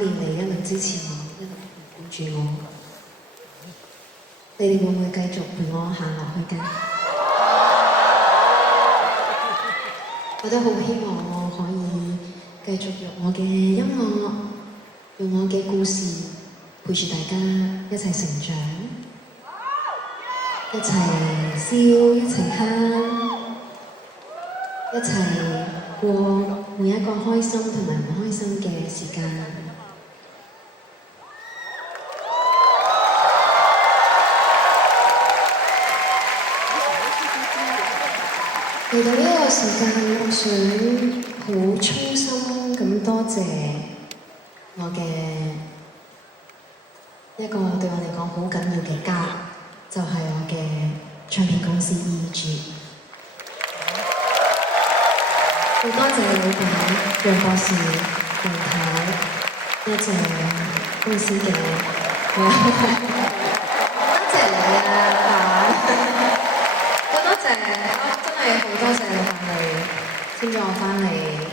年嚟一路支持我，一路陪住我。你哋會唔會繼續陪我行落去嘅？我都好希望我可以繼續用我嘅音樂，用我嘅故事陪住大家一齊成長，一齊笑，一齊喊，一齊過每一個開心同埋唔開心嘅時間。嚟到呢個時間，我想好衷心咁多謝我嘅一個對我嚟講好緊要嘅家，就係我嘅唱片公司 EG。好多謝老闆楊博士、楊太，多謝公司嘅，多謝你啊，好多謝，真係好多謝你哋簽咗我返嚟。